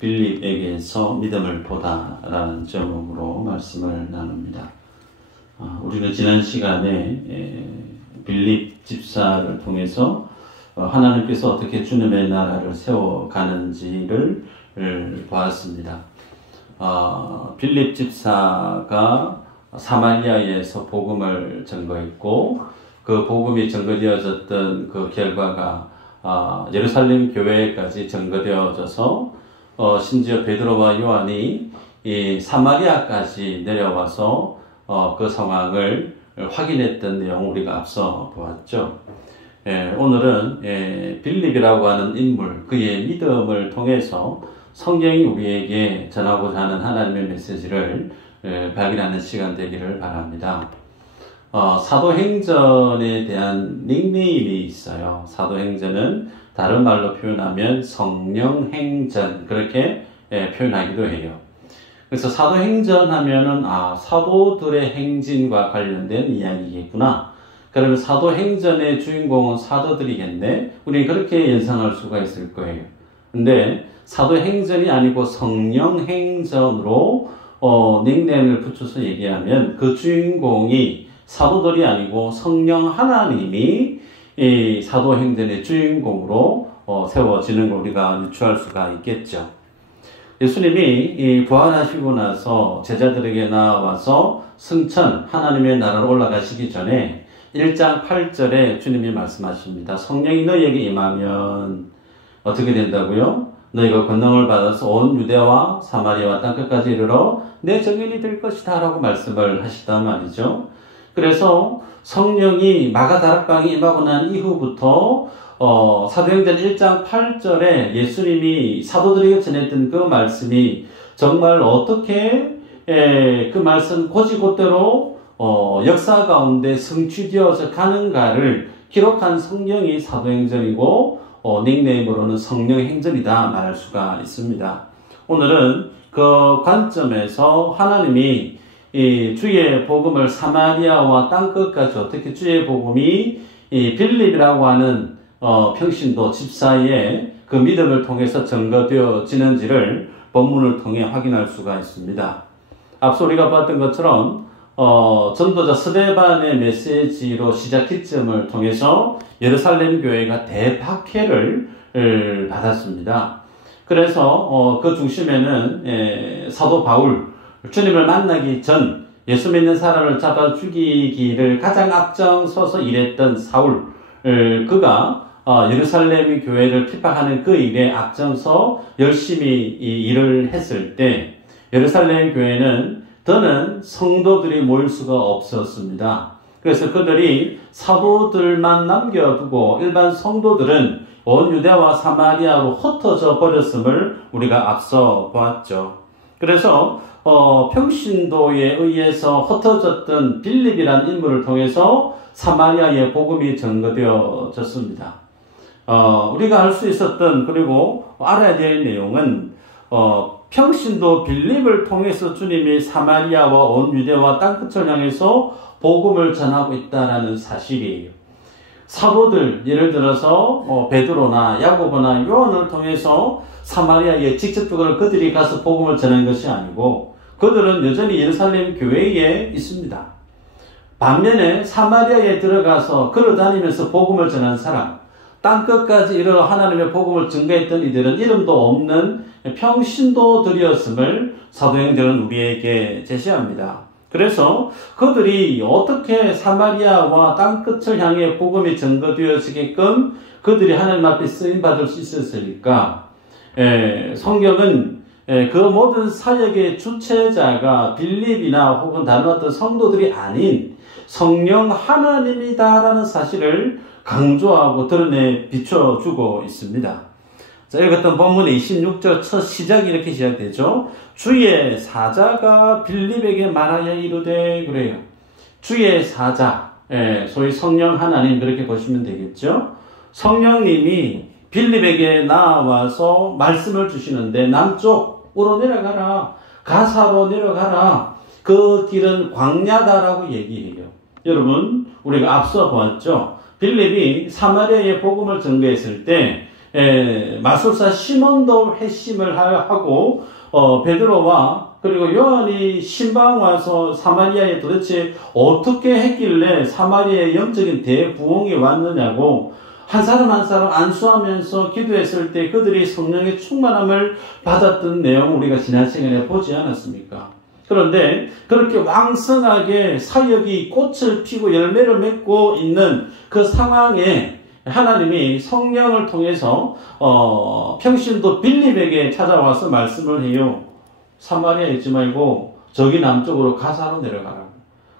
빌립에게서 믿음을 보다라는 제목으로 말씀을 나눕니다. 우리는 지난 시간에 빌립 집사를 통해서 하나님께서 어떻게 주님의 나라를 세워가는지를 보았습니다. 빌립 집사가 사마리아에서 복음을 전거했고 그 복음이 전거되어졌던 그 결과가 예루살렘 교회까지 전거되어져서 심지어 베드로와 요한이 이 사마리아까지 내려와서 그 상황을 확인했던 내용 우리가 앞서 보았죠. 오늘은 빌립이라고 하는 인물, 그의 믿음을 통해서 성경이 우리에게 전하고자 하는 하나님의 메시지를 발견하는 시간 되기를 바랍니다. 사도행전에 대한 닉네임이 있어요. 사도행전은 다른 말로 표현하면 성령행전, 그렇게 표현하기도 해요. 그래서 사도행전 하면은 사도들의 행진과 관련된 이야기겠구나. 그러면 사도행전의 주인공은 사도들이겠네. 우리는 그렇게 연상할 수가 있을 거예요. 근데 사도행전이 아니고 성령행전으로 닉네임을 붙여서 얘기하면 그 주인공이 사도들이 아니고 성령 하나님이 이 사도행전의 주인공으로 세워지는 걸 우리가 유추할 수가 있겠죠. 예수님이 부활하시고 나서 제자들에게 나와서 승천, 하나님의 나라로 올라가시기 전에 1장 8절에 주님이 말씀하십니다. 성령이 너희에게 임하면 어떻게 된다고요? 너희가 권능을 받아서 온 유대와 사마리아와 땅끝까지 이르러 내 증인이 될 것이다 라고 말씀을 하시단 말이죠. 그래서 성령이 마가다락방에 임하고 난 이후부터 사도행전 1장 8절에 예수님이 사도들에게 전했던 그 말씀이 정말 어떻게 그 말씀 곧이곧대로 역사 가운데 성취되어서 가는가를 기록한 성경이 사도행전이고 닉네임으로는 성령행전이다 말할 수가 있습니다. 오늘은 그 관점에서 하나님이 이 주의 복음을 사마리아와 땅끝까지 어떻게 주의 복음이 이 빌립이라고 하는 평신도 집사의 그 믿음을 통해서 증거되어지는지를 본문을 통해 확인할 수가 있습니다. 앞서 우리가 봤던 것처럼 전도자 스데반의 메시지로 시작 기점을 통해서 예루살렘 교회가 대박해를 받았습니다. 그래서 그 중심에는 사도 바울, 주님을 만나기 전 예수 믿는 사람을 잡아 죽이기를 가장 앞장서서 일했던 사울, 그가 예루살렘 교회를 핍박하는 그 일에 앞장서 열심히 일을 했을 때 예루살렘 교회는 더는 성도들이 모일 수가 없었습니다. 그래서 그들이 사도들만 남겨두고 일반 성도들은 온 유대와 사마리아로 흩어져 버렸음을 우리가 앞서 보았죠. 그래서 평신도에 의해서 흩어졌던 빌립이라는 인물을 통해서 사마리아의 복음이 전거되어졌습니다. 우리가 알 수 있었던 그리고 알아야 될 내용은 평신도 빌립을 통해서 주님이 사마리아와 온 유대와 땅끝을 향해서 복음을 전하고 있다는 사실이에요. 사도들, 예를 들어서 베드로나 야고보나 요한을 통해서 사마리아에 직접적으로 그들이 가서 복음을 전한 것이 아니고 그들은 여전히 예루살렘 교회에 있습니다. 반면에 사마리아에 들어가서 걸어다니면서 복음을 전한 사람, 땅끝까지 이르러 하나님의 복음을 증거했던 이들은 이름도 없는 평신도들이었음을 사도행전은 우리에게 제시합니다. 그래서 그들이 어떻게 사마리아와 땅끝을 향해 복음이 증거되어지게끔 그들이 하나님 앞에 쓰임받을 수 있었을까? 성경은 그 모든 사역의 주체자가 빌립이나 혹은 다른 어떤 성도들이 아닌 성령 하나님이다라는 사실을 강조하고 드러내 비춰주고 있습니다. 자, 읽었던 본문의 26절 첫 시작이 이렇게 시작되죠. 주의 사자가 빌립에게 말하여 이르되, 그래요. 주의 사자, 소위 성령 하나님, 그렇게 보시면 되겠죠. 성령님이 빌립에게 나와서 말씀을 주시는데 남쪽으로 내려가라, 가사로 내려가라, 그 길은 광야다라고 얘기해요. 여러분, 우리가 앞서 보았죠. 빌립이 사마리아의 복음을 전거했을 때 마술사 시몬도 회심을 하고 베드로와 그리고 요한이 신방 와서 사마리아에 도대체 어떻게 했길래 사마리아에 영적인 대부흥이 왔느냐고 한 사람 한 사람 안수하면서 기도했을 때 그들이 성령의 충만함을 받았던 내용 우리가 지난 시간에 보지 않았습니까? 그런데 그렇게 왕성하게 사역이 꽃을 피고 열매를 맺고 있는 그 상황에 하나님이 성령을 통해서 평신도 빌립에게 찾아와서 말씀을 해요. 사마리아에 있지 말고 저기 남쪽으로 가사로 내려가라고.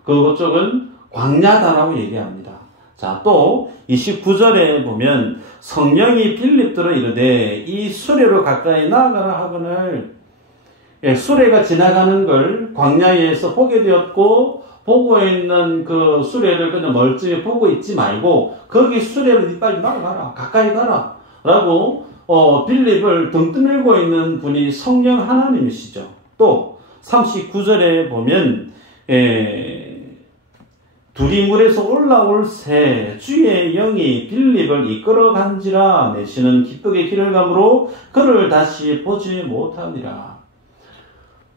그쪽은 광야다라고 얘기합니다. 자, 또 29절에 보면 성령이 빌립들을 이르되 이 수레로 가까이 나아가라 하거늘. 수레가 지나가는 걸 광야에서 보게 되었고 보고 있는 그 수레를 그냥 멀쩡히 보고 있지 말고 거기 수레를 빨리 나가라, 가까이 가라 라고 빌립을 등 떠밀고 있는 분이 성령 하나님이시죠. 또 39절에 보면 둘이 물에서 올라올 새 주의 영이 빌립을 이끌어 간지라 내시는 기쁘게 길을 가므로 그를 다시 보지 못하니라.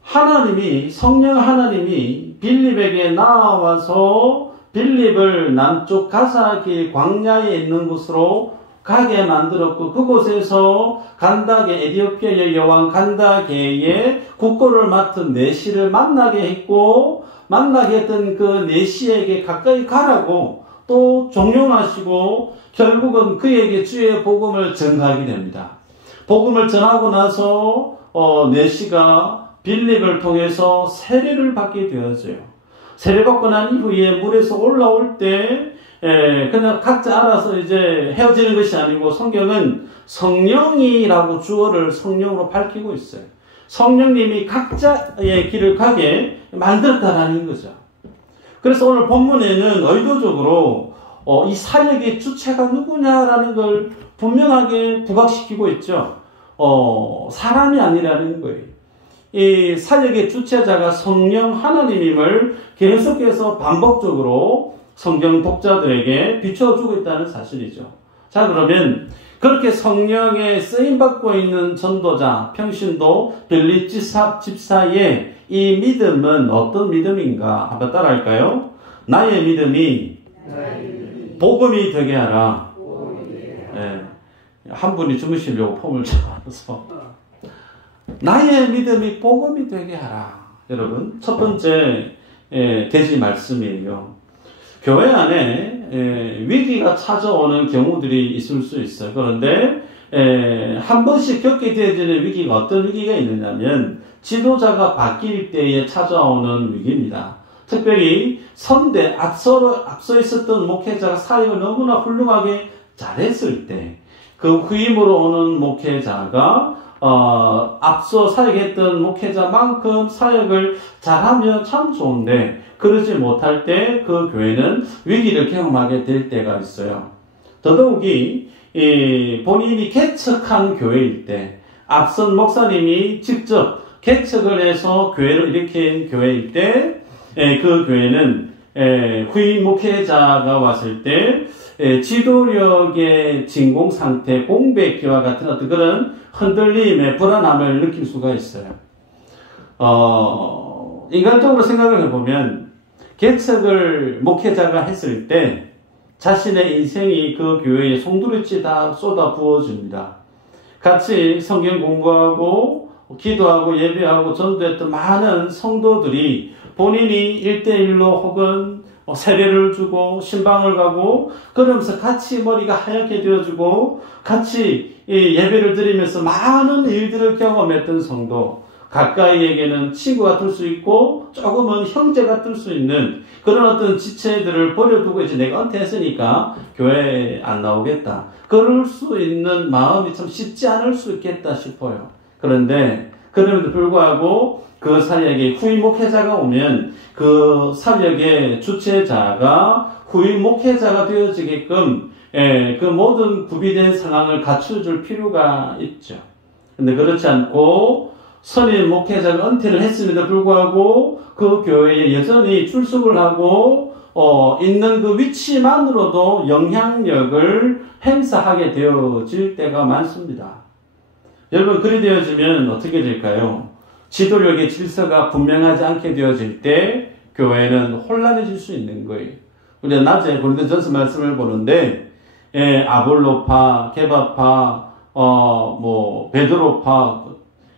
하나님이 성령 하나님이 빌립에게 나와서 빌립을 남쪽 가사길 광야에 있는 곳으로 가게 만들었고 그곳에서 간다게 에티오피아의 여왕 간다게의 국고를 맡은 내시를 만나게 했고 만나게 했던 그 내시에게 가까이 가라고 또 종용하시고 결국은 그에게 주의 복음을 전하게 됩니다. 복음을 전하고 나서 내시가 빌립을 통해서 세례를 받게 되었어요. 세례받고 난 이후에 물에서 올라올 때 그냥 각자 알아서 이제 헤어지는 것이 아니고 성경은 성령이라고 주어를 성령으로 밝히고 있어요. 성령님이 각자의 길을 가게 만들었다라는 거죠. 그래서 오늘 본문에는 의도적으로 이 사역의 주체가 누구냐라는 걸 분명하게 부각시키고 있죠. 사람이 아니라는 거예요. 이 사역의 주체자가 성령 하나님임을 계속해서 반복적으로 성경 독자들에게 비춰주고 있다는 사실이죠. 자, 그러면 그렇게 성령에 쓰임받고 있는 전도자, 평신도, 빌립 집사의 이 믿음은 어떤 믿음인가? 한번 따라할까요? 나의 믿음이 복음이 되게 하라. 네. 한 분이 주무시려고 폼을 잡아서 나의 믿음이 복음이 되게 하라. 여러분, 첫 번째 대지 말씀이에요. 교회 안에 위기가 찾아오는 경우들이 있을 수 있어요. 그런데 한 번씩 겪게 되어지는 위기가 어떤 위기가 있느냐면 지도자가 바뀔 때에 찾아오는 위기입니다. 특별히 선대 앞서 있었던 목회자가 사역을 너무나 훌륭하게 잘했을 때 그 후임으로 오는 목회자가 앞서 사역했던 목회자만큼 사역을 잘하면 참 좋은데 그러지 못할 때 그 교회는 위기를 경험하게 될 때가 있어요. 더더욱이 본인이 개척한 교회일 때 앞선 목사님이 직접 개척을 해서 교회를 일으킨 교회일 때 그 교회는 후임 목회자가 왔을 때 지도력의 진공 상태, 공백기와 같은 어떤 그런 흔들림의 불안함을 느낄 수가 있어요. 인간적으로 생각을 해보면 개척을 목회자가 했을 때 자신의 인생이 그 교회에 송두리째 다 쏟아 부어집니다. 같이 성경 공부하고 기도하고 예배하고 전도했던 많은 성도들이 본인이 1대1로 혹은 세례를 주고 신방을 가고 그러면서 같이 머리가 하얗게 되어주고 같이 예배를 드리면서 많은 일들을 경험했던 성도, 가까이에게는 친구가 될 수 있고 조금은 형제가 될 수 있는 그런 어떤 지체들을 버려두고 이제 내가 은퇴했으니까 교회에 안 나오겠다. 그럴 수 있는 마음이 참 쉽지 않을 수 있겠다 싶어요. 그런데 그럼에도 불구하고 그 사역에 후임 목회자가 오면 그 사역의 주체자가 후임 목회자가 되어지게끔 그 모든 구비된 상황을 갖춰줄 필요가 있죠. 근데 그렇지 않고 선임 목회자가 은퇴를 했음에도 불구하고 그 교회에 여전히 출석을 하고 있는 그 위치만으로도 영향력을 행사하게 되어질 때가 많습니다. 여러분, 그리 되어지면 어떻게 될까요? 지도력의 질서가 분명하지 않게 되어질 때 교회는 혼란해질 수 있는 거예요. 우리가 낮에 고린도전서 말씀을 보는데 아볼로파, 게바파, 베드로파,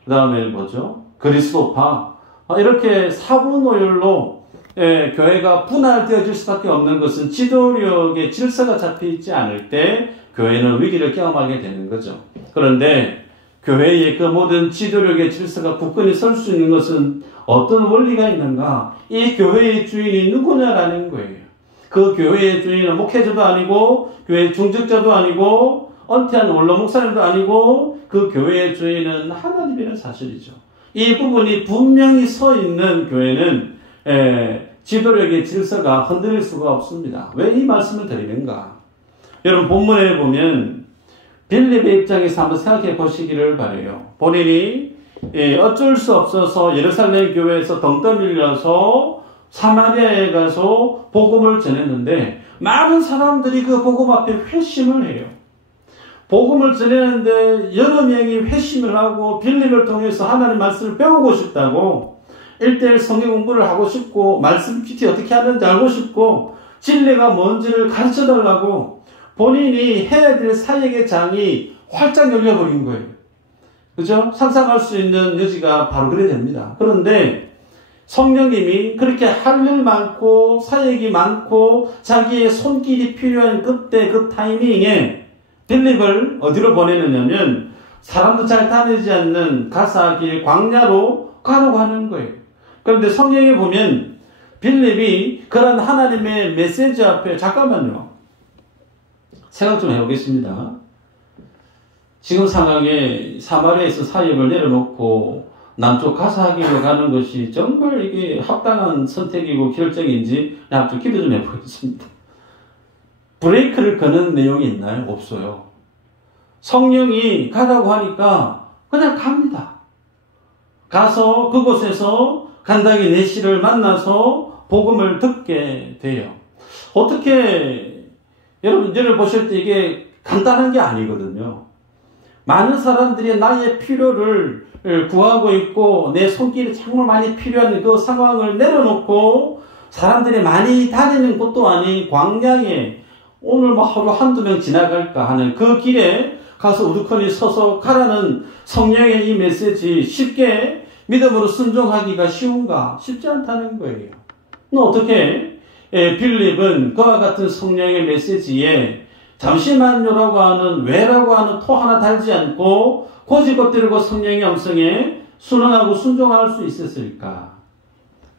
그 다음에 뭐죠? 그리스도파, 이렇게 사분오열로 교회가 분할되어질 수밖에 없는 것은 지도력의 질서가 잡혀있지 않을 때 교회는 위기를 경험하게 되는 거죠. 그런데 교회의 그 모든 지도력의 질서가 굳건히 설 수 있는 것은 어떤 원리가 있는가? 이 교회의 주인이 누구냐라는 거예요. 그 교회의 주인은 목회자도 아니고 교회 중직자도 아니고 은퇴한 원로 목사님도 아니고 그 교회의 주인은 하나님이라는 사실이죠. 이 부분이 분명히 서 있는 교회는 지도력의 질서가 흔들릴 수가 없습니다. 왜 이 말씀을 드리는가? 여러분, 본문에 보면 빌립의 입장에서 한번 생각해 보시기를 바라요. 본인이 어쩔 수 없어서 예루살렘 교회에서 덩 떠밀려서 사마리아에 가서 복음을 전했는데 많은 사람들이 그 복음 앞에 회심을 해요. 복음을 전했는데 여러 명이 회심을 하고 빌립을 통해서 하나님 말씀을 배우고 싶다고 1:1 성경 공부를 하고 싶고 말씀 PT 어떻게 하는지 알고 싶고 진리가 뭔지를 가르쳐달라고 본인이 해야 될 사역의 장이 활짝 열려버린 거예요. 그죠? 상상할 수 있는 여지가 바로 그래야 됩니다. 그런데 성령님이 그렇게 할 일 많고 사역이 많고 자기의 손길이 필요한 그때 그 타이밍에 빌립을 어디로 보내느냐면 사람도 잘 다니지 않는 가사길 광야로 가라고 하는 거예요. 그런데 성경에 보면 빌립이 그런 하나님의 메시지 앞에 잠깐만요. 생각 좀 해보겠습니다. 지금 상황에 사마리아에서 사역을 내려놓고 남쪽 가사하기로 가는 것이 정말 이게 합당한 선택이고 결정인지 좀 기도 좀 해보겠습니다. 브레이크를 거는 내용이 있나요? 없어요. 성령이 가라고 하니까 그냥 갑니다. 가서 그곳에서 간다기 내시를 만나서 복음을 듣게 돼요. 어떻게 여러분들을 보실 때 이게 간단한 게 아니거든요. 많은 사람들이 나의 필요를 구하고 있고 내 손길이 정말 많이 필요한 그 상황을 내려놓고 사람들이 많이 다니는 곳도 아닌 광야에 오늘 하루 한두 명 지나갈까 하는 그 길에 가서 우두커니 서서 가라는 성령의 이 메시지 쉽게 믿음으로 순종하기가 쉬운가? 쉽지 않다는 거예요. 어떻게 빌립은 그와 같은 성령의 메시지에 잠시만요라고 하는 왜라고 하는 토 하나 달지 않고 고집엎드리고 성령의 음성에 순응하고 순종할 수 있었을까?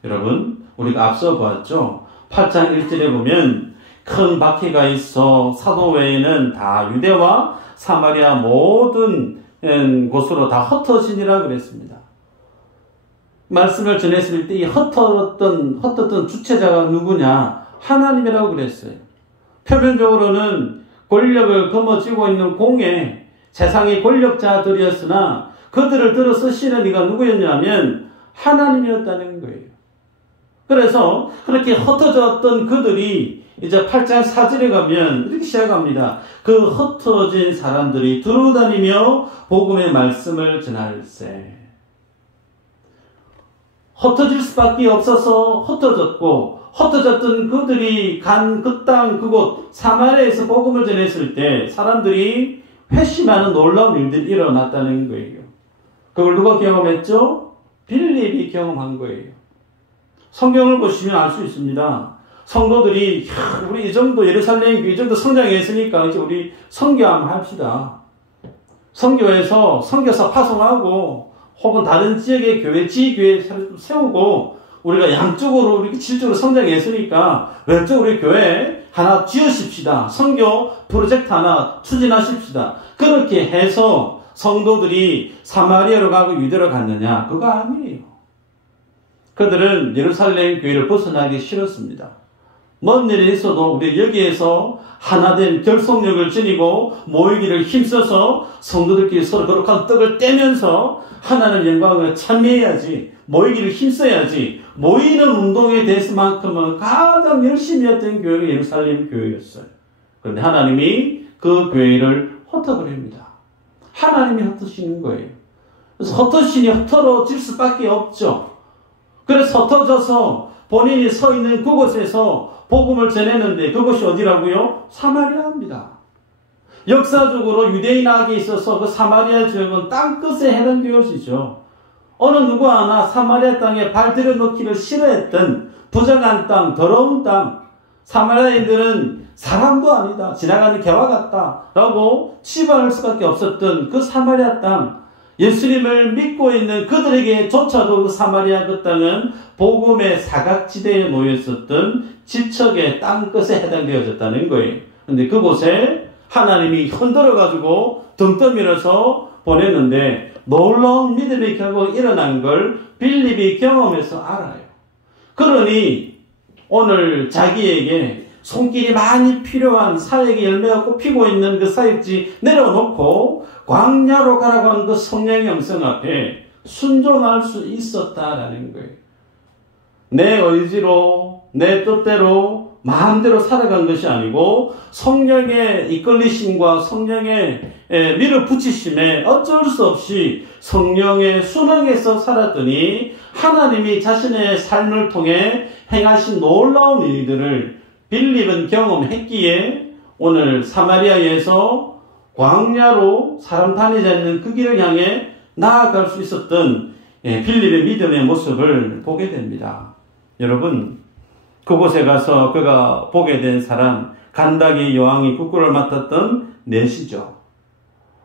여러분, 우리가 앞서 보았죠. 8장 1절에 보면 큰 바퀴가 있어 사도 외에는 다 유대와 사마리아 모든 곳으로 다 흩어지니라 그랬습니다. 말씀을 전했을 때 이 흩었던 주체자가 누구냐? 하나님이라고 그랬어요. 표면적으로는 권력을 거머쥐고 있는 공에 세상의 권력자들이었으나 그들을 들어 쓰시는 이가 누구였냐면 하나님이었다는 거예요. 그래서 그렇게 흩어졌던 그들이 이제 8장 4절에 가면 이렇게 시작합니다. 그 흩어진 사람들이 두루다니며 복음의 말씀을 전할세. 흩어질 수밖에 없어서 흩어졌고 흩어졌던 그들이 간 그 땅 그곳 사마리아에서 복음을 전했을 때 사람들이 회심하는 놀라운 일들이 일어났다는 거예요. 그걸 누가 경험했죠? 빌립이 경험한 거예요. 성경을 보시면 알 수 있습니다. 성도들이 우리 이 정도 예루살렘 교회 이 정도 성장했으니까 이제 우리 선교 한번 합시다. 선교해서 선교사 파송하고 혹은 다른 지역의 교회, 지교회 세우고 우리가 양쪽으로 이렇게 질적으로 성장했으니까 왼쪽으로 우리 교회 하나 지으십시다. 선교 프로젝트 하나 추진하십시다. 그렇게 해서 성도들이 사마리아로 가고 유대로 갔느냐? 그거 아니에요. 그들은 예루살렘 교회를 벗어나기 싫었습니다. 먼 일이 있어도 우리 여기에서 하나된 결속력을 지니고 모이기를 힘써서 성도들끼리 서로 거룩한 떡을 떼면서 하나님 영광을 찬미해야지 모이기를 힘써야지 모이는 운동에 대해서만큼은 가장 열심히 했던 교회가 예루살렘 교회였어요. 그런데 하나님이 그 교회를 흩어버립니다. 하나님이 흩으시는 거예요. 그래서 흩어지니 흩어질 수밖에 없죠. 그래서 흩어져서 본인이 서 있는 그곳에서 복음을 전했는데 그것이 어디라고요? 사마리아입니다. 역사적으로 유대인 악에 있어서 그 사마리아 지역은 땅끝에 해당되어지죠. 어느 누구 하나 사마리아 땅에 발 들여놓기를 싫어했던 부정한 땅, 더러운 땅, 사마리아인들은 사람도 아니다, 지나가는 개와 같다 라고 치부할 수밖에 없었던 그 사마리아 땅, 예수님을 믿고 있는 그들에게조차도 그 사마리아 그 땅은 복음의 사각지대에 놓여있었던 지척의 땅끝에 해당되어졌다는 거예요. 근데 그곳에 하나님이 흔들어가지고 등 떠밀어서 보냈는데 놀라운 믿음의 결과가 일어난 걸 빌립이 경험해서 알아요. 그러니 오늘 자기에게 손길이 많이 필요한 사역의 열매가 꽃피고 있는 그 사역지 내려놓고 광야로 가라고 하는 그 성령의 음성 앞에 순종할 수 있었다라는 거예요. 내 의지로, 내 뜻대로, 마음대로 살아간 것이 아니고 성령의 이끌리심과 성령의 밀어붙이심에 어쩔 수 없이 성령의 순응에서 살았더니 하나님이 자신의 삶을 통해 행하신 놀라운 일들을 빌립은 경험했기에 오늘 사마리아에서 광야로 사람 다니지 않는 그 길을 향해 나아갈 수 있었던 빌립의 믿음의 모습을 보게 됩니다. 여러분, 그곳에 가서 그가 보게 된 사람, 간다기 여왕이 국구를 맡았던 내시죠.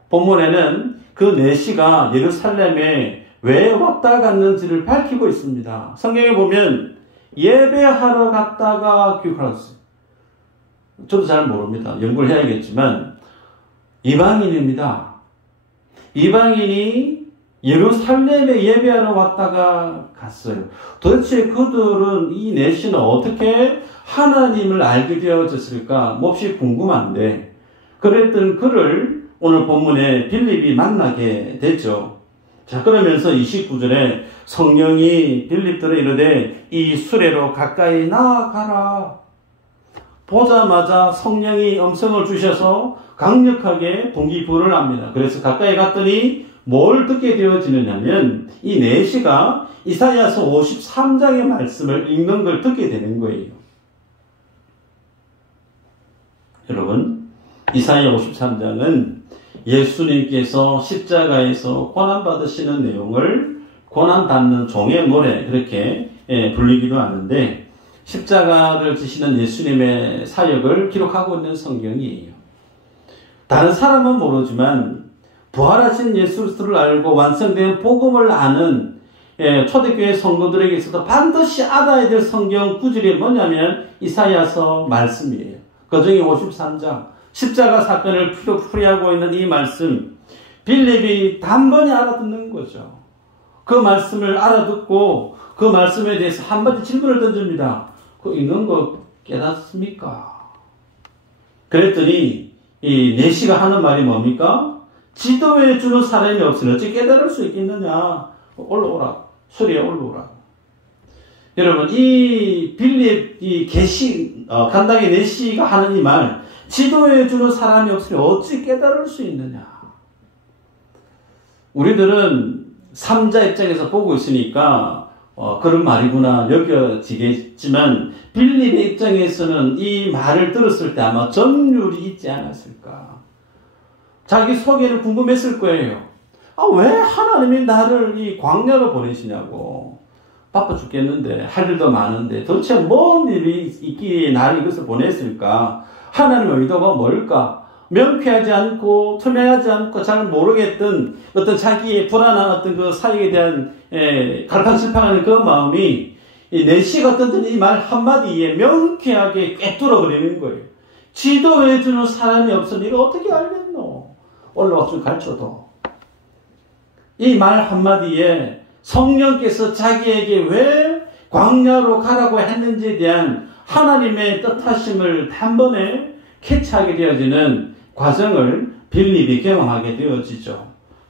본문에는 그 내시가 예루살렘에 왜 왔다 갔는지를 밝히고 있습니다. 성경에 보면 예배하러 갔다가 귀국했어요. 저도 잘 모릅니다. 연구를 해야겠지만 이방인입니다. 이방인이 예루살렘에 예배하러 왔다가 갔어요. 도대체 그들은 이 내시는 어떻게 하나님을 알게 되어졌을까 몹시 궁금한데 그랬던 그를 오늘 본문에 빌립이 만나게 되죠. 자, 그러면서 29절에 성령이 빌립들을 이르되 이 수레로 가까이 나아가라. 보자마자 성령이 음성을 주셔서 강력하게 동기부여를 합니다. 그래서 가까이 갔더니 뭘 듣게 되어지느냐면 이 내시가 이사야서 53장의 말씀을 읽는 걸 듣게 되는 거예요. 여러분, 이사야 53장은 예수님께서 십자가에서 고난받으시는 내용을 고난받는 종의 노래 그렇게 불리기도 하는데 십자가를 지시는 예수님의 사역을 기록하고 있는 성경이에요. 다른 사람은 모르지만 부활하신 예수를 알고 완성된 복음을 아는 초대교회 성도들에게 있어서 반드시 알아야 될 성경 구절이 뭐냐면 이사야서 말씀이에요. 그중에 53장 십자가 사건을 풀이하고 있는 이 말씀 빌립이 단번에 알아듣는 거죠. 그 말씀을 알아듣고 그 말씀에 대해서 한마디 질문을 던집니다. 그 읽는 거 깨닫습니까? 그랬더니 이 내시가 하는 말이 뭡니까? 지도해 주는 사람이 없으니 어찌 깨달을 수 있겠느냐? 올라오라. 수리에 올라오라. 여러분, 이 빌립, 간당의 내시가 하는 이 말, 지도해 주는 사람이 없으니 어찌 깨달을 수 있느냐? 우리들은 삼자 입장에서 보고 있으니까, 그런 말이구나 여겨지겠지만, 빌립의 입장에서는 이 말을 들었을 때 아마 전율이 있지 않았을까? 자기 속에는 궁금했을 거예요. 왜 하나님이 나를 이 광야로 보내시냐고. 바빠 죽겠는데, 할 일도 많은데, 도대체 뭔 일이 있기에 나를 이것을 보냈을까? 하나님의 의도가 뭘까? 명쾌하지 않고, 투명하지 않고, 잘 모르겠던 어떤 자기의 불안한 어떤 그 사역에 대한, 갈팡질팡하는 그 마음이, 이 내시가 던진 이 말 한마디에 명쾌하게 꿰뚫어 버리는 거예요. 지도해주는 사람이 없으면 이거 어떻게 알겠노? 올라와서 좀 가르쳐도. 이 말 한마디에 성령께서 자기에게 왜 광야로 가라고 했는지에 대한 하나님의 뜻하심을 단번에 캐치하게 되어지는 과정을 빌립이 경험하게 되어지죠.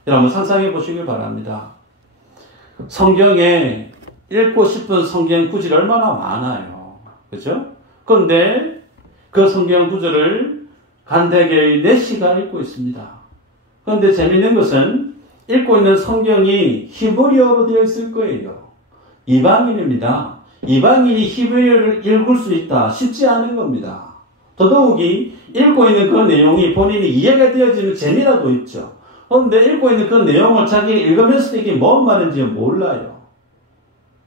여러분 상상해 보시길 바랍니다. 성경에 읽고 싶은 성경 구절이 얼마나 많아요. 그죠? 그런데 그 성경 구절을 간대교의 내시가 읽고 있습니다. 그런데 재밌는 것은 읽고 있는 성경이 히브리어로 되어 있을 거예요. 이방인입니다. 이방인이 히브리어를 읽을 수 있다. 쉽지 않은 겁니다. 더더욱이 읽고 있는 그 내용이 본인이 이해가 되어지는 재미라도 있죠. 그런데 읽고 있는 그 내용을 자기가 읽으면서 이게 뭔 말인지 몰라요.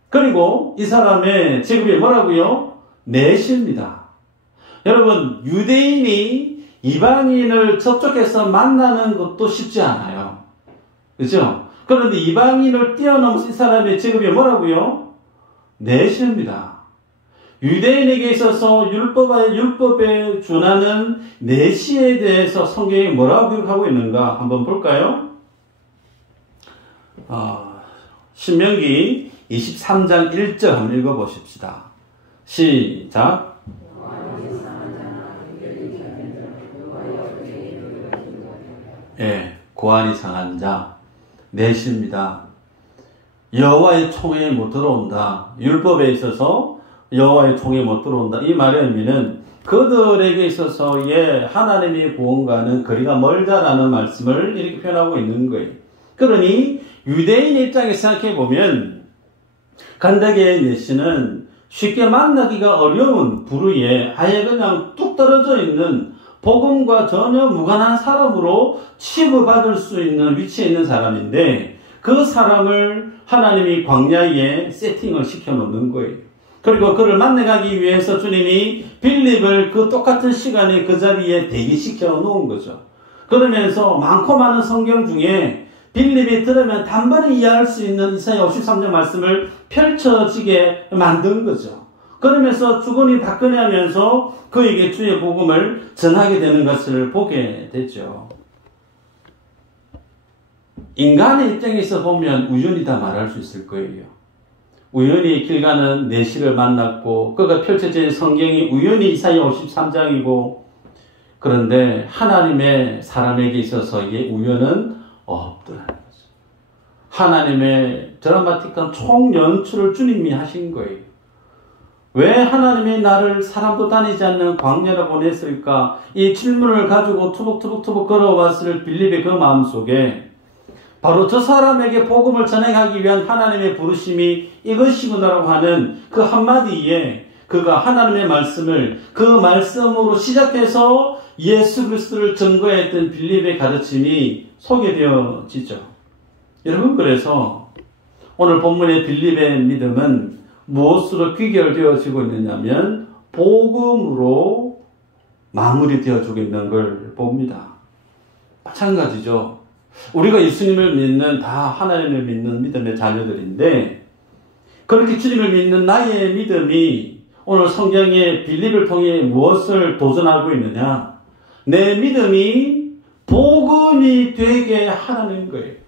그리고 이 사람의 직업이 뭐라고요? 내시입니다. 여러분, 유대인이 이방인을 접촉해서 만나는 것도 쉽지 않아요. 그죠? 그런데 이방인을 뛰어넘은 이 사람의 직업이 뭐라고요? 내시입니다. 유대인에게 있어서 율법에 준하는 내시에 대해서 성경이 뭐라고 기록하고 있는가 한번 볼까요? 신명기 23장 1절 한번 읽어보십시다. 시작. 예, 고안이 상한 자, 내시입니다. 여호와의 총회에 못 들어온다. 율법에 있어서 여호와의 총회에 못 들어온다. 이 말의 의미는 그들에게 있어서의 하나님의 구원과는 거리가 멀다라는 말씀을 이렇게 표현하고 있는 거예요. 그러니 유대인 입장에서 생각해보면 간다게의 내시는 쉽게 만나기가 어려운 부류에 아예 그냥 뚝 떨어져 있는 복음과 전혀 무관한 사람으로 취급받을 수 있는 위치에 있는 사람인데 그 사람을 하나님이 광야에 세팅을 시켜놓는 거예요. 그리고 그를 만나가기 위해서 주님이 빌립을 그 똑같은 시간에 그 자리에 대기시켜 놓은 거죠. 그러면서 많고 많은 성경 중에 빌립이 들으면 단번에 이해할 수 있는 이사야 53장 말씀을 펼쳐지게 만든 거죠. 그러면서 주거니 받거니 하면서 그에게 주의 복음을 전하게 되는 것을 보게 되죠. 인간의 입장에서 보면 우연이다 말할 수 있을 거예요. 우연히 길 가는 내시를 만났고 그가 펼쳐진 성경이 우연히 이사야 53장이고 그런데 하나님의 사람에게 있어서 이게 우연은 없더라는 거죠. 하나님의 드라마틱한 총연출을 주님이 하신 거예요. 왜 하나님이 나를 사람도 다니지 않는 광야로 보냈을까? 이 질문을 가지고 투벅투벅 걸어왔을 빌립의 그 마음속에 바로 저 사람에게 복음을 전해가기 위한 하나님의 부르심이 이것이구나라고 하는 그 한마디에 그가 하나님의 말씀을 그 말씀으로 시작해서 예수 그리스도를 증거했던 빌립의 가르침이 소개되어지죠. 여러분, 그래서 오늘 본문의 빌립의 믿음은 무엇으로 귀결되어지고 있느냐면 복음으로 마무리되어지고 있는 걸 봅니다. 마찬가지죠. 우리가 예수님을 믿는 다 하나님을 믿는 믿음의 자녀들인데 그렇게 주님을 믿는 나의 믿음이 오늘 성경의 빌립을 통해 무엇을 도전하고 있느냐? 내 믿음이 복음이 되게 하라는 거예요.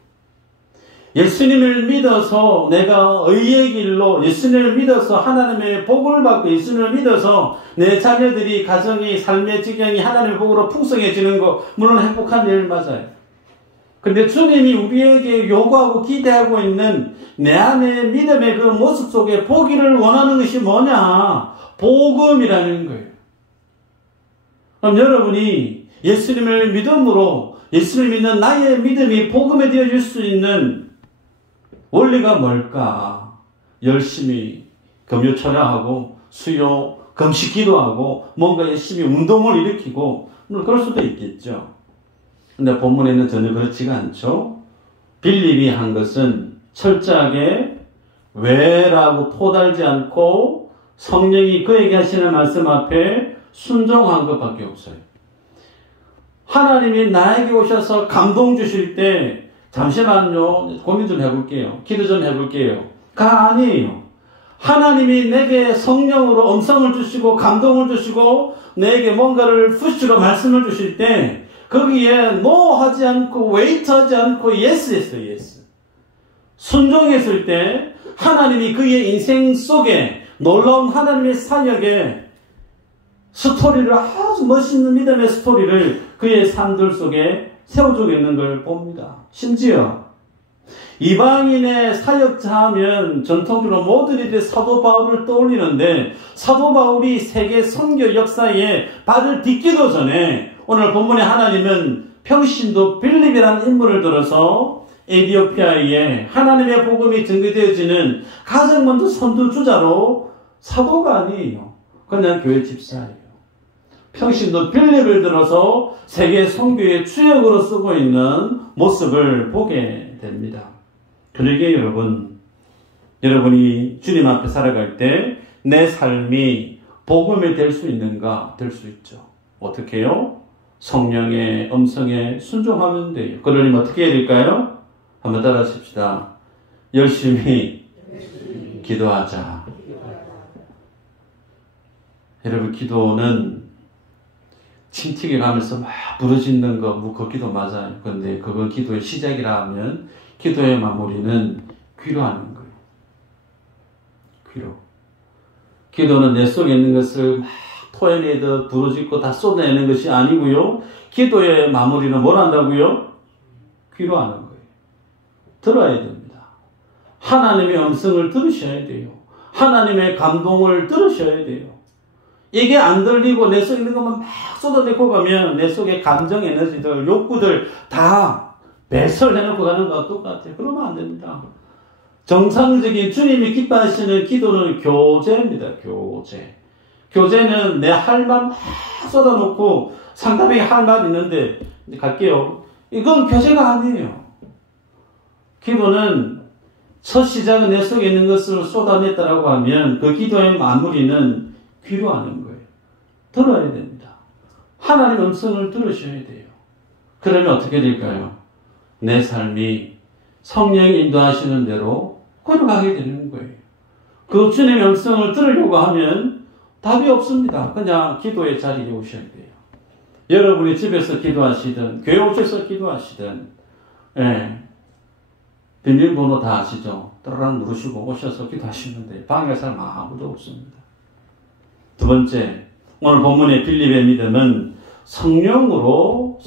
예수님을 믿어서 내가 의의 길로 예수님을 믿어서 하나님의 복을 받고 예수님을 믿어서 내 자녀들이 가정이 삶의 지경이 하나님의 복으로 풍성해지는 거 물론 행복한 일 맞아요. 근데 주님이 우리에게 요구하고 기대하고 있는 내 안의 믿음의 그 모습 속에 보기를 원하는 것이 뭐냐? 복음이라는 거예요. 그럼 여러분이 예수님을 믿음으로 예수님을 믿는 나의 믿음이 복음에 되어질 수 있는 원리가 뭘까? 열심히 금요 철야하고 수요 금식 기도하고 뭔가 열심히 운동을 일으키고 물론 그럴 수도 있겠죠. 근데 본문에는 전혀 그렇지가 않죠. 빌립이 한 것은 철저하게 왜라고 토달지 않고 성령이 그에게 하시는 말씀 앞에 순종한 것밖에 없어요. 하나님이 나에게 오셔서 감동 주실 때 잠시만요, 고민 좀 해볼게요. 기도 좀 해볼게요. 가 아니에요. 하나님이 내게 성령으로 음성을 주시고 감동을 주시고 내게 뭔가를 푸시로 말씀을 주실 때 거기에 no 하지 않고 wait 하지 않고 yes 했어요. yes. 순종했을 때 하나님이 그의 인생 속에 놀라운 하나님의 사역에 스토리를 아주 멋있는 믿음의 스토리를 그의 삶들 속에 세워주고 있는 걸 봅니다. 심지어 이방인의 사역자 하면 전통적으로 모든 이들이 사도 바울을 떠올리는데 사도 바울이 세계 선교 역사에 발을 딛기도 전에 오늘 본문에 하나님은 평신도 빌립이라는 인물을 들어서 에티오피아에 하나님의 복음이 전개되어지는 가장 먼저 선두주자로 사도가 아니에요. 그냥 교회 집사예요. 평신도 빌립을 들어서 세계 선교의 주역으로 쓰고 있는 모습을 보게 됩니다. 그러기에 여러분이 주님 앞에 살아갈 때 내 삶이 복음이 될 수 있는가? 될 수 있죠. 어떻게 해요? 성령의 음성에 순종하면 돼요. 그러려면 어떻게 해야 될까요? 한번 따라 하십시다. 열심히 기도하자. 여러분, 기도는 침튀게 가면서 막 부르짖는 그 기도 맞아요. 그런데 그건 기도의 시작이라 하면 기도의 마무리는 귀로하는 거예요. 귀로. 기도는 내 속에 있는 것을 막 토해내듯 부르짖고 다 쏟아내는 것이 아니고요. 기도의 마무리는 뭘 한다고요? 귀로하는 거예요. 들어야 됩니다. 하나님의 음성을 들으셔야 돼요. 하나님의 감동을 들으셔야 돼요. 이게 안 들리고 내 속에 있는 것만 막 쏟아내고 가면 내 속에 감정 에너지들, 욕구들 다 배설해놓고 가는 거와 똑같아요. 그러면 안 됩니다. 정상적인 주님이 기뻐하시는 기도는 교제입니다. 교제. 교제는 내 할 말 막 쏟아놓고 상대방이 할 말 있는데 이제 갈게요. 이건 교제가 아니에요. 기도는 첫 시작은 내 속에 있는 것을 쏟아냈다라고 하면 그 기도의 마무리는 귀로 하는 거예요. 들어야 됩니다. 하나님의 음성을 들으셔야 돼요. 그러면 어떻게 될까요? 내 삶이 성령이 인도하시는 대로 걸어가게 되는 거예요. 그 주님의 음성을 들으려고 하면 답이 없습니다. 그냥 기도의 자리에 오셔야 돼요. 여러분이 집에서 기도하시든 교회 오셔서 기도하시든 비밀번호 다 아시죠? 따라랑 누르시고 오셔서 기도하시는데 방해할 사람 아무도 없습니다. 두 번째, 오늘 본문의 빌립의 믿음은 성령으로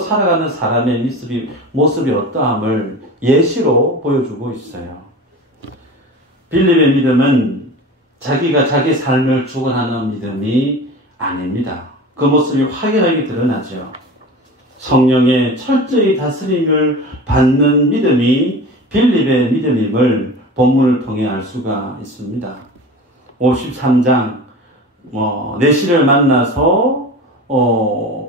살아가는 사람의 모습이 어떠함을 예시로 보여주고 있어요. 빌립의 믿음은 자기가 자기 삶을 주관하는 믿음이 아닙니다. 그 모습이 확연하게 드러나죠. 성령의 철저히 다스림을 받는 믿음이 빌립의 믿음임을 본문을 통해 알 수가 있습니다. 53장 내시를 만나서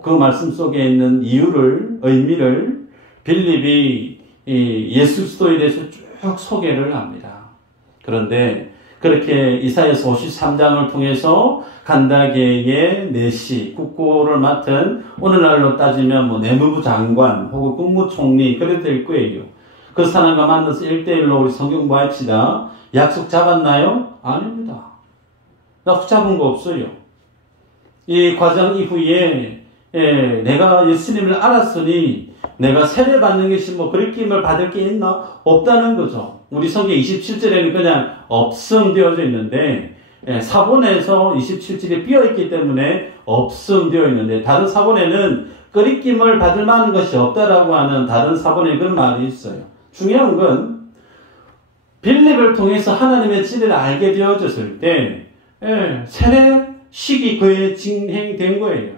그 말씀 속에 있는 의미를 빌립이 예수 그리스도에 대해서 쭉 소개를 합니다. 그런데 그렇게 이사야서 53장을 통해서 간다게의 내시, 국고를 맡은 오늘날로 따지면 내무부 장관 혹은 국무총리 그래도 될 거예요. 그 사람과 만나서 1대1로 우리 성경 공부합시다. 약속 잡았나요? 아닙니다. 약속 잡은 거 없어요. 이 과정 이후에 내가 예수님을 알았으니 내가 세례받는 것이 그리낌을 받을 게 있나? 없다는 거죠. 우리 성경 27절에는 그냥 없음 되어져 있는데 사본에서 27절이 비어있기 때문에 없음 되어 있는데 다른 사본에는 끓이김을 받을 만한 것이 없다라고 하는 다른 사본에 그런 말이 있어요. 중요한 건 빌립을 통해서 하나님의 진리를 알게 되어졌을 때 세례식이 그에 진행된 거예요.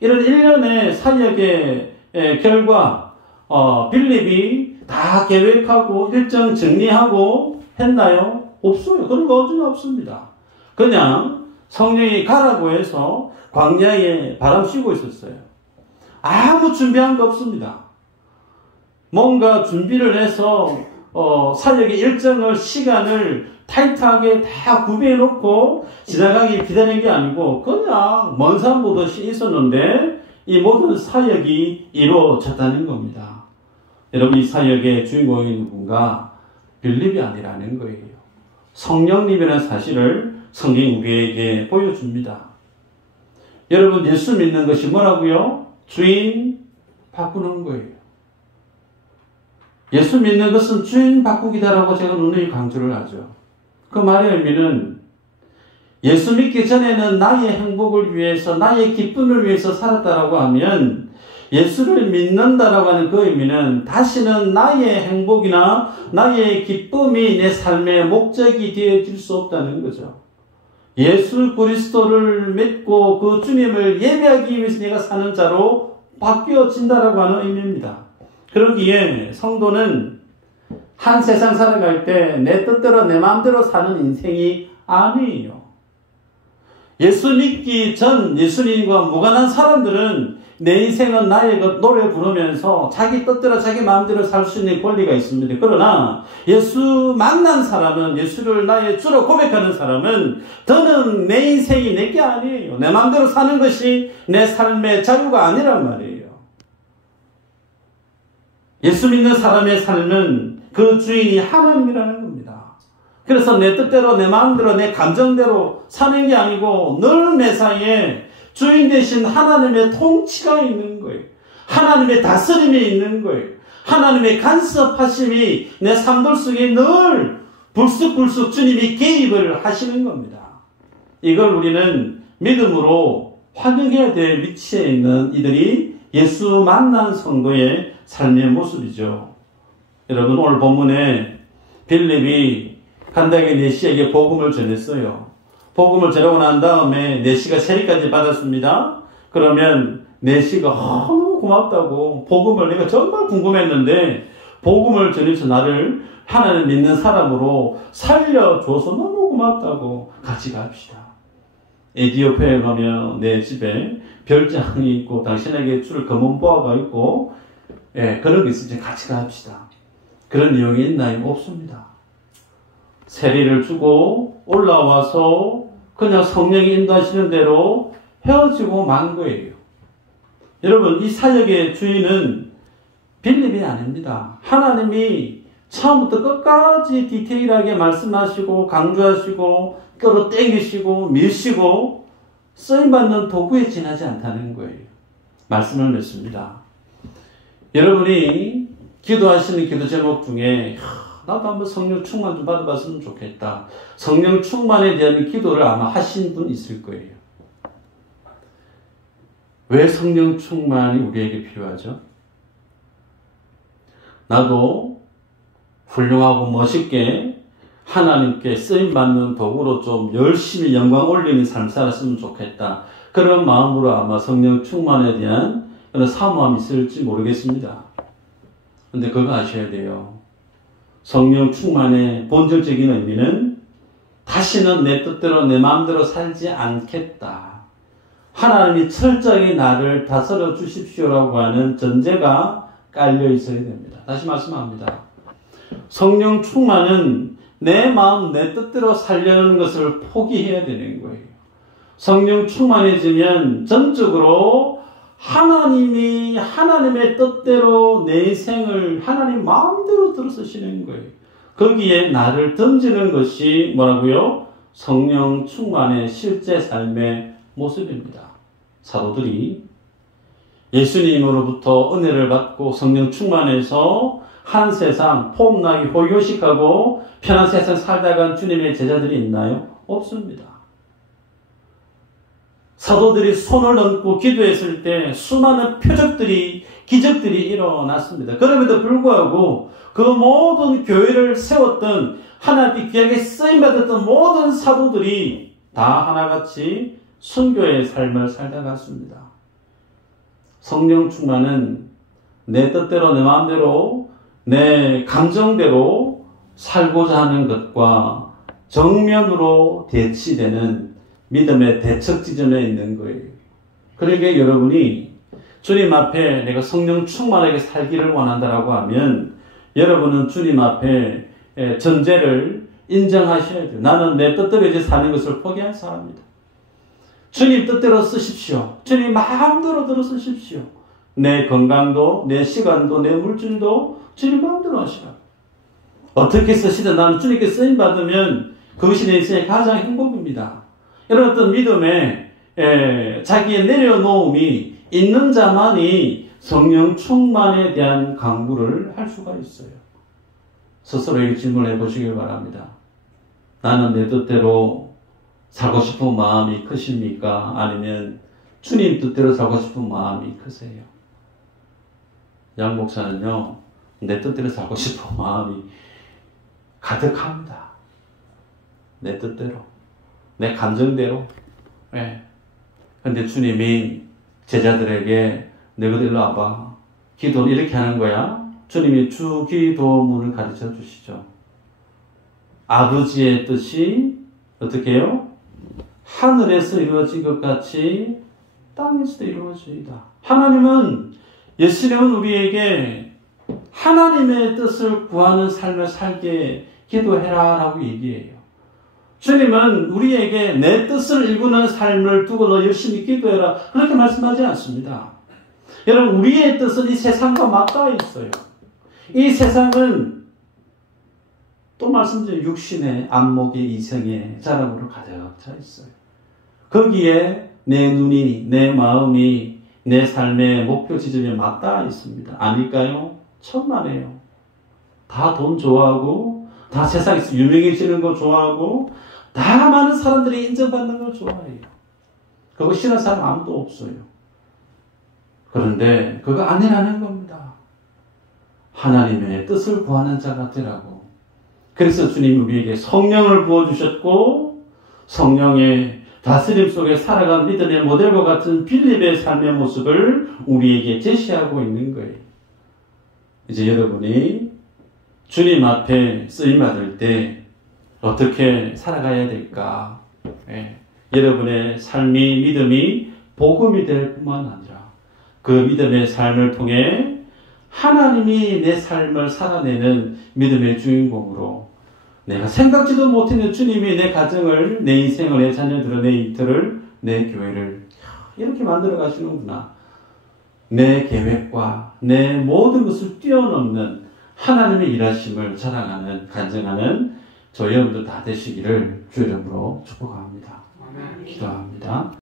이런 일련의 사역의 결과 빌립이 다 계획하고 일정 정리하고 했나요? 없어요. 그런 거 전혀 없습니다. 그냥 성령이 가라고 해서 광야에 바람 쐬고 있었어요. 아무 준비한 거 없습니다. 뭔가 준비를 해서 사역의 일정을 시간을 타이트하게 다 구비해 놓고 지나가기 기다린 게 아니고 그냥 먼 산 보듯이 있었는데 이 모든 사역이 이루어졌다는 겁니다. 여러분, 이 사역의 주인공이 누군가? 빌립이 아니라는 거예요. 성령님이라는 사실을 성경이 우리에게 보여줍니다. 여러분, 예수 믿는 것이 뭐라고요? 주인 바꾸는 거예요. 예수 믿는 것은 주인 바꾸기다라고 제가 누누이 강조를 하죠. 그 말의 의미는 예수 믿기 전에는 나의 행복을 위해서, 나의 기쁨을 위해서 살았다라고 하면 예수를 믿는다라고 하는 그 의미는 다시는 나의 행복이나 나의 기쁨이 내 삶의 목적이 되어질 수 없다는 거죠. 예수 그리스도를 믿고 그 주님을 예배하기 위해서 내가 사는 자로 바뀌어진다라고 하는 의미입니다. 그러기에 성도는 한 세상 살아갈 때 내 뜻대로 내 마음대로 사는 인생이 아니에요. 예수 믿기 전 예수님과 무관한 사람들은 내 인생은 나의 것 노래 부르면서 자기 뜻대로 자기 마음대로 살 수 있는 권리가 있습니다. 그러나 예수 만난 사람은, 예수를 나의 주로 고백하는 사람은 더는 내 인생이 내게 아니에요. 내 마음대로 사는 것이 내 삶의 자유가 아니란 말이에요. 예수 믿는 사람의 삶은 그 주인이 하나님이라는 겁니다. 그래서 내 뜻대로 내 마음대로 내 감정대로 사는 게 아니고 늘 내 사이에 주인 되신 하나님의 통치가 있는 거예요. 하나님의 다스림이 있는 거예요. 하나님의 간섭하심이 내 삶들 속에 늘 불쑥불쑥 주님이 개입을 하시는 겁니다. 이걸 우리는 믿음으로 환영해야 될 위치에 있는 이들이 예수 만난 성도의 삶의 모습이죠. 여러분, 오늘 본문에 빌립이 간다게 네시에게 복음을 전했어요. 복음을 전하고 난 다음에 네시가 세리까지 받았습니다. 그러면 네시가 너무 고맙다고, 복음을 내가 정말 궁금했는데 복음을 전해서 나를 하나님 믿는 사람으로 살려줘서 너무 고맙다고, 같이 갑시다. 에티오피아에 가면 내 집에 별장이 있고 당신에게 줄 검은 보화가 있고, 그런 게 있으니 같이 갑시다. 그런 내용이 있나요? 없습니다. 세리를 주고 올라와서 그냥 성령이 인도하시는 대로 헤어지고 만 거예요. 여러분, 이 사역의 주인은 빌립이 아닙니다. 하나님이 처음부터 끝까지 디테일하게 말씀하시고 강조하시고 끌어당기시고 밀시고 쓰임받는 도구에 지나지 않다는 거예요. 말씀을 맺습니다. 여러분이 기도하시는 기도 제목 중에 나도 한번 성령 충만 좀 받아봤으면 좋겠다. 성령 충만에 대한 기도를 아마 하신 분 있을 거예요. 왜 성령 충만이 우리에게 필요하죠? 나도 훌륭하고 멋있게 하나님께 쓰임받는 도구로 좀 열심히 영광 올리는 삶 살았으면 좋겠다. 그런 마음으로 아마 성령 충만에 대한 그런 사모함이 있을지 모르겠습니다. 근데 그거 아셔야 돼요. 성령 충만의 본질적인 의미는 다시는 내 뜻대로 내 마음대로 살지 않겠다. 하나님이 철저하게 나를 다스려 주십시오라고 하는 전제가 깔려 있어야 됩니다. 다시 말씀합니다. 성령 충만은 내 마음, 내 뜻대로 살려는 것을 포기해야 되는 거예요. 성령 충만해지면 전적으로 하나님의 뜻대로 내 인생을 하나님 마음대로 들어서시는 거예요. 거기에 나를 던지는 것이 뭐라고요? 성령 충만의 실제 삶의 모습입니다. 사도들이 예수님으로부터 은혜를 받고 성령 충만해서 한 세상 폼나게 호의호식하고 편한 세상 살다간 주님의 제자들이 있나요? 없습니다. 사도들이 손을 얹고 기도했을 때 수많은 표적들이, 기적들이 일어났습니다. 그럼에도 불구하고 그 모든 교회를 세웠던, 하나님이 귀하게 쓰임받았던 모든 사도들이 다 하나같이 순교의 삶을 살다 갔습니다. 성령 충만은 내 뜻대로, 내 마음대로, 내 감정대로 살고자 하는 것과 정면으로 대치되는 믿음의 대척 지점에 있는 거예요. 그러니까 여러분이 주님 앞에 내가 성령 충만하게 살기를 원한다라고 하면 여러분은 주님 앞에 전제를 인정하셔야 돼요. 나는 내 뜻대로 이제 사는 것을 포기한 사람입니다. 주님 뜻대로 쓰십시오. 주님 마음대로 들어 쓰십시오. 내 건강도, 내 시간도, 내 물질도 주님 마음대로 하시라. 어떻게 쓰시든 나는 주님께 쓰임받으면 그것이 내 인생의 가장 행복입니다. 이런 어떤 믿음에 자기의 내려놓음이 있는 자만이 성령 충만에 대한 강구를 할 수가 있어요. 스스로에게 질문해 보시길 바랍니다. 나는 내 뜻대로 살고 싶은 마음이 크십니까? 아니면 주님 뜻대로 살고 싶은 마음이 크세요? 양 목사는요, 내 뜻대로 살고 싶어 마음이 가득합니다. 내 뜻대로, 내 감정대로. 예. 근데 주님이 제자들에게 너희들 일로 와봐. 기도는 이렇게 하는 거야. 주님이 주기도문을 가르쳐 주시죠. 아버지의 뜻이 어떻게 해요? 하늘에서 이루어진 것 같이 땅에서도 이루어지이다. 하나님은, 예수님은 우리에게 하나님의 뜻을 구하는 삶을 살게 기도해라 라고 얘기해요. 주님은 우리에게 내 뜻을 이루는 삶을 두고 너 열심히 기도해라 그렇게 말씀하지 않습니다. 여러분, 우리의 뜻은 이 세상과 맞닿아 있어요. 이 세상은 또 말씀드린 육신의 안목의 이성의 자랑으로 가득 차 있어요. 거기에 내 눈이, 내 마음이, 내 삶의 목표 지점에 맞닿아 있습니다. 아닐까요? 천만에요. 다 돈 좋아하고, 다 세상에서 유명해지는 거 좋아하고, 다 많은 사람들이 인정받는 걸 좋아해요. 그거 싫어하는 사람 아무도 없어요. 그런데 그거 아니라는 겁니다. 하나님의 뜻을 구하는 자가 되라고. 그래서 주님이 우리에게 성령을 부어주셨고, 성령의 다스림 속에 살아간 믿음의 모델과 같은 빌립의 삶의 모습을 우리에게 제시하고 있는 거예요. 이제 여러분이 주님 앞에 쓰임받을 때 어떻게 살아가야 될까? 예. 여러분의 삶이, 믿음이 복음이 될 뿐만 아니라 그 믿음의 삶을 통해 하나님이 내 삶을 살아내는 믿음의 주인공으로, 내가 생각지도 못했는 주님이 내 가정을, 내 인생을, 내 자녀들을, 내 이틀을, 내 교회를 이렇게 만들어 가시는구나. 내 계획과 내 모든 것을 뛰어넘는 하나님의 일하심을 자랑하는, 간증하는 저 여러분들 다 되시기를 주 이름으로 축복합니다. 기도합니다.